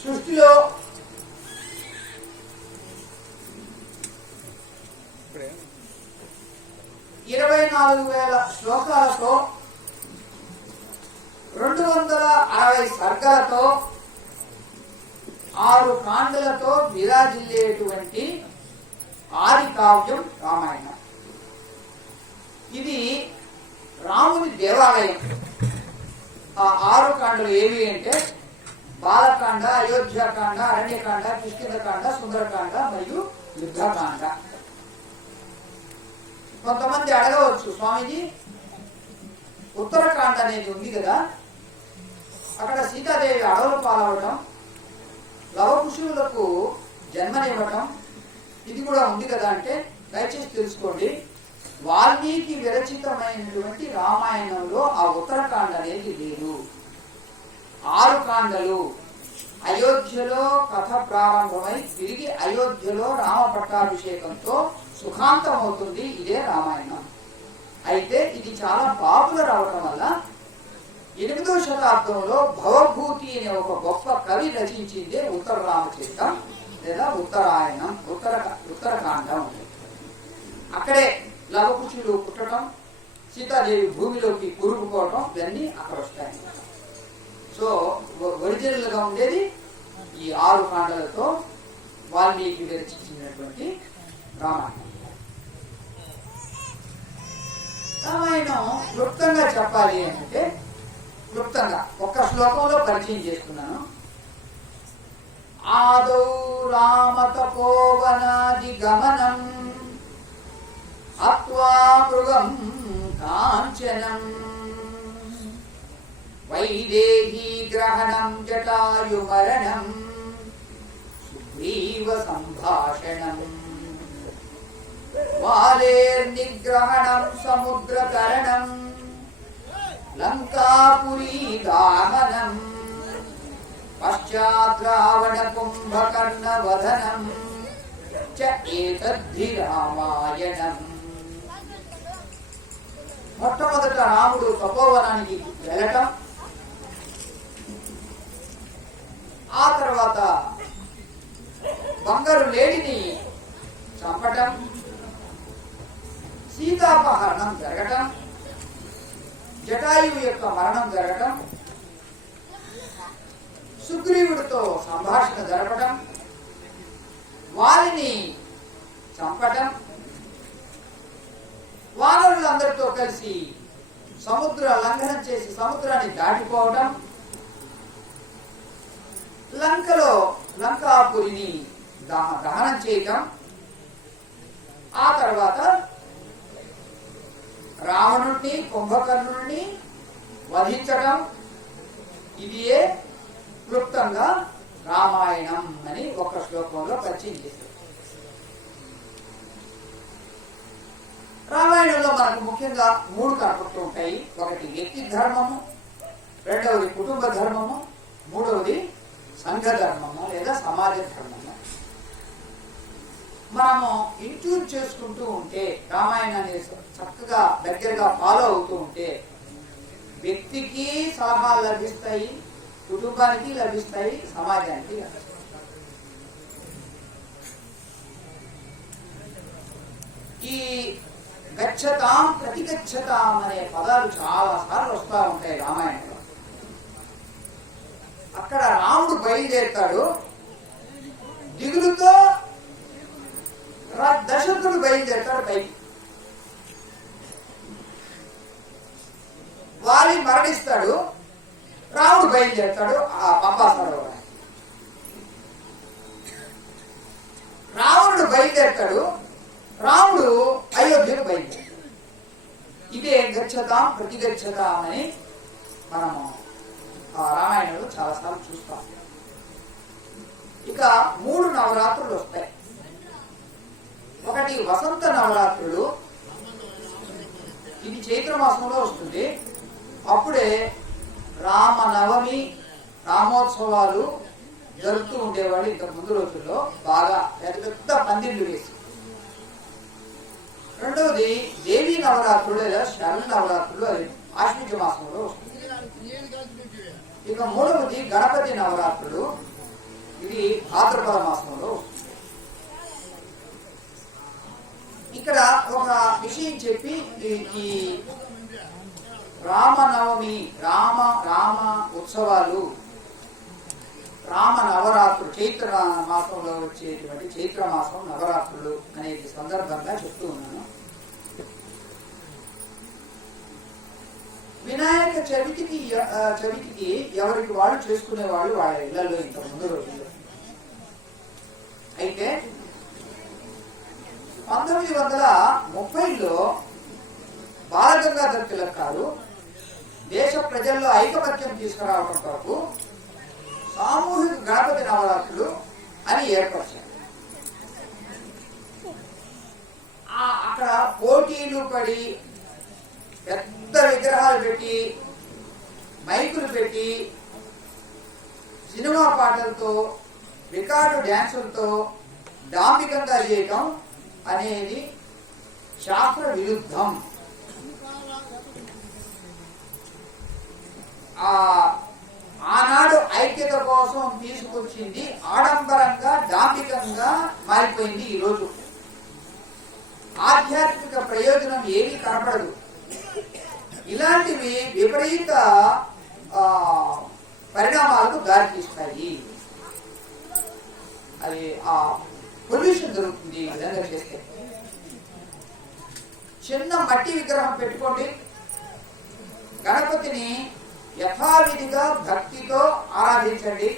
సృష్టిలో 24,000 శ్లోకాలతో 260 సర్గలతో 6 కాండలతో విరాజిల్లేటువంటి ఆది కావ్యం రామాయణం. ఇది రాముని దేవాలయం. ఆ 6 కాండలు ఏవి అంటే బాలకాండ, అయోధ్యాకాండ, అరణ్యకాండ, కిష్కింధకాండ, సుందరకాండ మరియు యుద్ధకాండ. కొంతమంది అడగవచ్చు, స్వామీజీ ఉత్తరకాండ అనేది ఉంది కదా, అక్కడ సీతాదేవి అడవులు పాలవడం, లవకుశువులకు జన్మనివ్వటం ఇది కూడా ఉంది కదా అంటే దయచేసి తెలుసుకోండి. వాల్మీకి విరచితమైనటువంటి రామాయణంలో ఆ ఉత్తరకాండ అనేది లేదు. 6 కాండలు అయోధ్యలో కథ ప్రారంభమై తిరిగి అయోధ్యలో రామ పట్టాభిషేకంతో సుఖాంతం అవుతుంది. ఇదే రామాయణం. అయితే ఇది చాలా పాపులర్ అవడం వల్ల 8వ శతాబ్దంలో భవభూతి అనే ఒక గొప్ప కవి రచించిందే ఉత్తర రామచరితం లేదా ఉత్తరాయణం, ఉత్తరకాండం. అక్కడే లవకుశులు పుట్టడం, సీతాదేవి భూమిలోకి కూరుకుపోవడం ఇవన్నీ అక్కడ వస్తాయి. సో ఒరిజినల్ గా ఉండేది ఈ 6 కాండలతో వాల్మీకి విరచించినటువంటి రామాయణం. రామాయణం క్లుప్తంగా చెప్పాలి అంటే క్లుప్తంగా ఒక్క శ్లోకంలో పరిచయం చేస్తున్నాను. ఆదౌ రామతపోవనాది గమనం అత్వా మృగం కాంచనం వైదేహీ గ్రహణం జటాయు మరణం సుగ్రీవ సంభాషణం వాలేర్నిగ్రహణం సముద్రతరణం లంకాపురీ దాహనం పశ్చాత్ రావణ కుంభకర్ణ వదనం చ ఏతద్ధి రామాయణం. మొట్టమొదట రాముడు తపోవనానికి వెళ్ళటం, ఆ తర్వాత బంగారు లేడిని చంపటం, సీతాపహరణం జరగటం, జటాయువు యొక్క మరణం జరగటం, సుగ్రీవుడితో సంభాషణ జరపటం, వారిని చంపటం, వానరులందరితో కలిసి సముద్ర లంఘనం చేసి సముద్రాన్ని దాటిపోవడం, లంకలో లంకాపురిని దహనం చేయటం, ఆ తర్వాత రావణుడిని కుంభకర్ణుడిని వధించటం. ఇదియే క్లుప్తంగా రామాయణం అని ఒక శ్లోకంలో పరిచయం చేశారు. రామాయణంలో మనకు ముఖ్యంగా 3 కనపడుతూ ఉంటాయి. ఒకటి వ్యక్తి ధర్మము, రెండవది కుటుంబ ధర్మము, మూడవది సంఘ ధర్మము లేదా సమాజ ధర్మము. మనము ఇంట్యూన్ చేసుకుంటూ ఉంటే, రామాయణాన్ని చక్కగా దగ్గరగా ఫాలో అవుతూ ఉంటే వ్యక్తికి సలహాలు లభిస్తాయి, కుటుంబానికి లభిస్తాయి, సమాజానికి లభిస్తాయి. ఈ గచ్చతాం ప్రతిగచ్చతాం అనే పదాలు చాలా సార్లు వస్తూ ఉంటాయి రామాయణంలో. అక్కడ రాముడు బయలుదేరుతాడు, దిగులుతో దశరథుడు బయలుదేరుతాడు పైకి. వాలి మరణిస్తాడు, రాముడు బయలుదేరుతాడు ఆ పంపా సరోవరం. రావణుడు బయలుదేరుతాడు, రాముడు అయోధ్యకు బయలుదేరుతాడు. ఇదే గచ్చతాం ప్రతిగచ్చతాం అని మనము ఆ రామాయణంలో చాలాసార్లు చూస్తాం. ఇక 3 నవరాత్రులు వస్తాయి. ఒకటి వసంత నవరాత్రులు, ఇది చైత్రమాసంలో వస్తుంది. అప్పుడే రామనవమి, రామోత్సవాలు జరుపుతూ ఉండేవాడు ఇంతకు ముందు రోజుల్లో. బాగా పెద్ద పెద్ద పందిళ్లు వేసి రెండవది దేవీ నవరాత్రులు లేదా శరణ నవరాత్రులు, అది ఆశ్విజ మాసంలో వస్తుంది. ఇక మూడవది గణపతి నవరాత్రులు, ఇది భాద్రపద మాసంలో వస్తుంది. ఇక్కడ ఒక విషయం చెప్పి ఈ రామనవమి, రామ ఉత్సవాలు, రామ నవరాత్రులు, చైత్ర మాసంలో వచ్చేటువంటి చైత్ర మాసం నవరాత్రులు అనేది సందర్భంగా చెప్తూ ఉన్నాను. వినాయక చవితికి ఎవరికి వాళ్ళు చేసుకునే వాళ్ళు వాళ్ళ ఇళ్లలో ఇంత ముందు రోజుల్లో. అయితే 1930లో బాలగంగాధర్ తిలక్ గారు దేశ ప్రజల్లో ఐకమత్యం తీసుకురావడం కొరకు సామూహిక గణపతి నవరాత్రులు అని ఏర్పరిచారు. అక్కడ పోటీలు పడి పెద్ద విగ్రహాలు పెట్టి, మైకులు పెట్టి, సినిమా పాటలతో, రికార్డు డ్యాన్సులతో డాంబికంగా చేయటం అనేది శాస్త్ర విరుద్ధం. ఆనాడు ఐక్యత కోసం తీసుకొచ్చింది ఆడంబరంగా, డాంబికంగా మారిపోయింది. ఈరోజు ఆధ్యాత్మిక ప్రయోజనం ఏమీ కనపడదు. ఇలాంటివి విపరీత పరిణామాలకు దారితీస్తాయి. అది పొల్యూషన్ జరుగుతుంది ఈ విధంగా చేస్తే. చిన్న మట్టి విగ్రహం పెట్టుకోండి, గణపతిని యథావిధిగా భక్తితో ఆరాధించండి.